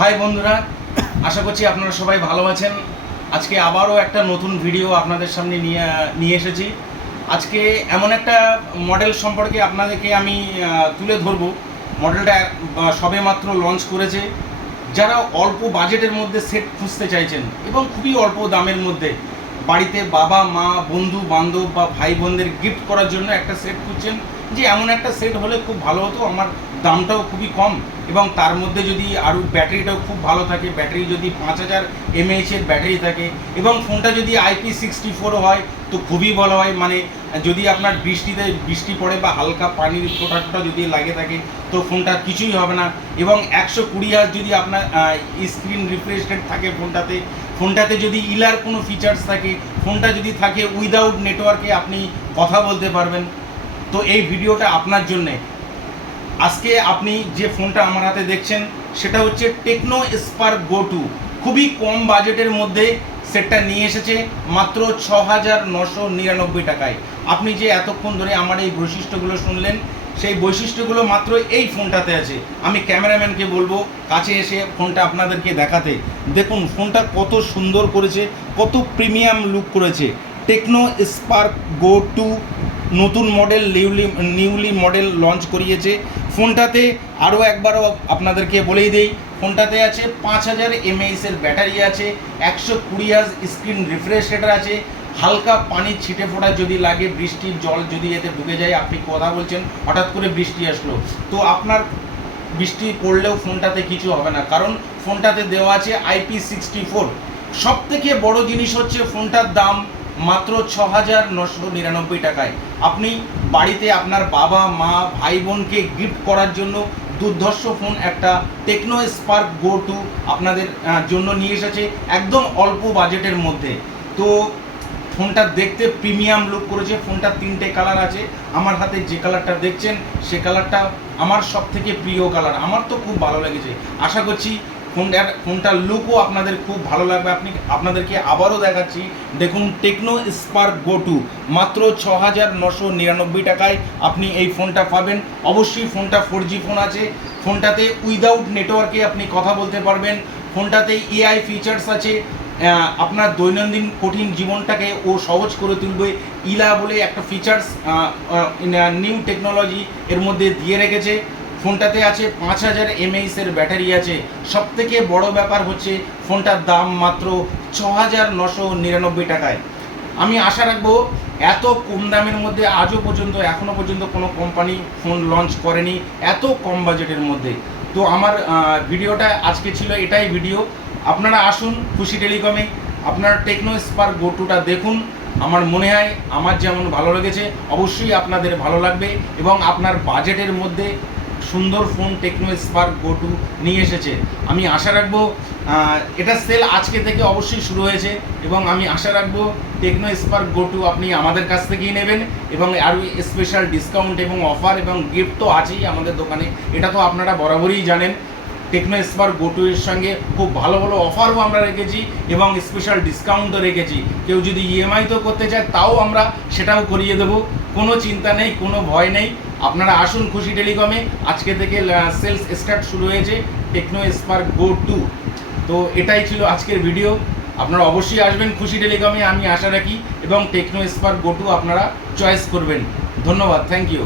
High বন্ধুরা, আশা করছি আপনারা সবাই ভালো আছেন। আজকে আবারও একটা নতুন ভিডিও আপনাদের সামনে নিয়ে এসেছি। আজকে এমন একটা মডেল সম্পর্কে আপনাদেরকে আমি তুলে ধরব। মডেলটা সবে মাত্র লঞ্চ করেছে। যারা অল্প বাজেটের মধ্যে সেট খুঁজতে চাইছেন এবং খুবই অল্প দামের মধ্যে বাড়িতে বাবা মা বন্ধু বান্ধব বা ভাই বোনদের গিফট করার জন্য একটা সেট খুঁজছেন, যে এমন একটা সেট হলে খুব ভালো হতো, আমার দামটাও খুবই কম এবং তার মধ্যে যদি আরও ব্যাটারিটাও খুব ভালো থাকে, ব্যাটারি যদি 5000 mAh-এর ব্যাটারি থাকে এবং ফোনটা যদি IP64 হয় তো খুবই ভালো হয়। মানে যদি আপনার বৃষ্টি পড়ে বা হালকা পানির ফোঁটা যদি লাগে থাকে তো ফোনটা কিছুই হবে না। এবং 120 Hz যদি আপনার স্ক্রিন রিফ্রেশ রেট থাকে ফোনটাতে যদি ইলার কোনো ফিচার্স থাকে, ফোনটা যদি থাকে উইদাউট নেটওয়ার্কে আপনি কথা বলতে পারবেন। তো এই ভিডিওটা আপনার জন্যে। আজকে আপনি যে ফোনটা আমার হাতে দেখছেন সেটা হচ্ছে টেকনো স্পার্ক গো 2। খুবই কম বাজেটের মধ্যে সেটটা নিয়ে এসেছে মাত্র 6999 টাকায়। আপনি যে এতক্ষণ ধরে আমার এই বৈশিষ্ট্যগুলো শুনলেন, সেই বৈশিষ্ট্যগুলো মাত্র এই ফোনটাতে আছে। আমি ক্যামেরাম্যানকে বলবো কাছে এসে ফোনটা আপনাদেরকে দেখাতে। দেখুন ফোনটা কত সুন্দর করেছে, কত প্রিমিয়াম লুক করেছে। টেকনো স্পার্ক গো 2 নতুন মডেল, নিউলি মডেল লঞ্চ করিয়েছে। ফোনটাতে আরও একবারও আপনাদেরকে বলেই দেই, ফোনটাতে আছে 5000 mAh-এর ব্যাটারি আছে, 120 Hz স্ক্রিন রিফ্রেশ রেট আছে। হালকা পানির ছিটে ফোঁটা যদি লাগে, বৃষ্টির জল যদি এতে ঢুকে যায়, আপনি কথা বলছেন হঠাৎ করে বৃষ্টি আসলো, তো আপনার বৃষ্টি পড়লেও ফোনটাতে কিছু হবে না, কারণ ফোনটাতে দেওয়া আছে IP64। সব থেকে বড় জিনিস হচ্ছে ফোনটার দাম মাত্র 6999 টাকায়। আপনি বাড়িতে আপনার বাবা মা ভাই বোনকে গিফট করার জন্য দুর্ধর্ষ ফোন একটা টেকনো স্পার্ক গো 2 আপনাদের জন্য নিয়ে এসেছে একদম অল্প বাজেটের মধ্যে। তো ফোনটা দেখতে প্রিমিয়াম লুক করেছে। ফোনটার 3টে কালার আছে। আমার হাতে যে কালারটা দেখছেন সে কালারটা আমার সব থেকে প্রিয় কালার, আমার তো খুব ভালো লেগেছে। আশা করছি ফোনটার লুকও আপনাদের খুব ভালো লাগবে। আপনাদেরকে আবারও দেখাচ্ছি, দেখুন টেকনো স্পার্ক গো 2 মাত্র 6999 টাকায় আপনি এই ফোনটা পাবেন। অবশ্যই ফোনটা 4G ফোন আছে। ফোনটাতে উইদাউট নেটওয়ার্কে আপনি কথা বলতে পারবেন। ফোনটাতে AI ফিচার্স আছে, আপনার দৈনন্দিন কঠিন জীবনটাকে ও সহজ করে তুলবে। ইলা বলে একটা ফিচার্স নিউ টেকনোলজি এর মধ্যে দিয়ে রেখেছে। ফোনটাতে আছে 5000 mAh-এর ব্যাটারি আছে। সবথেকে বড় ব্যাপার হচ্ছে ফোনটার দাম মাত্র 6999 টাকায়। আমি আশা রাখবো এত কম দামের মধ্যে এখনও পর্যন্ত কোনো কোম্পানি ফোন লঞ্চ করেনি এত কম বাজেটের মধ্যে। তো আমার ভিডিওটা আজকে ছিল এটাই ভিডিও। আপনারা আসুন খুশি টেলিকমে, আপনার টেকনো স্পার্ক গো 2টা দেখুন। আমার মনে হয় আমার যেমন ভালো লেগেছে অবশ্যই আপনাদের ভালো লাগবে এবং আপনার বাজেটের মধ্যে সুন্দর ফোন টেকনো স্পার্ক গো 2 নিয়ে এসেছে। আমি আশা রাখবো এটা সেল আজকে থেকে অবশ্যই শুরু হয়েছে এবং আমি আশা রাখবো টেকনো স্পার্ক গো 2 আপনি আমাদের কাছ থেকেই নেবেন এবং আরও স্পেশাল ডিসকাউন্ট এবং অফার এবং গিফট তো আছেই আমাদের দোকানে, এটা তো আপনারা বরাবরই জানেন। টেকনো স্পার্ক গো 2 এর সঙ্গে খুব ভালো ভালো অফারও আমরা রেখেছি এবং স্পেশাল ডিসকাউন্টও রেখেছি। কেউ যদি EMI তো করতে চায় তাও আমরা সেটাও করিয়ে দেবো, কোনো চিন্তা নেই, কোনো ভয় নেই। আপনারা আসুন খুশি টেলিকমে। আজকে থেকে সেলস স্টার্ট শুরু হয়েছে টেকনো স্পার্ক গো 2। তো এটাই ছিল আজকের ভিডিও। আপনারা অবশ্যই আসবেন খুশি টেলিকমে, আমি আশা রাখি, এবং টেকনো স্পার্ক গো 2 আপনারা চয়েস করবেন। ধন্যবাদ, থ্যাংক ইউ।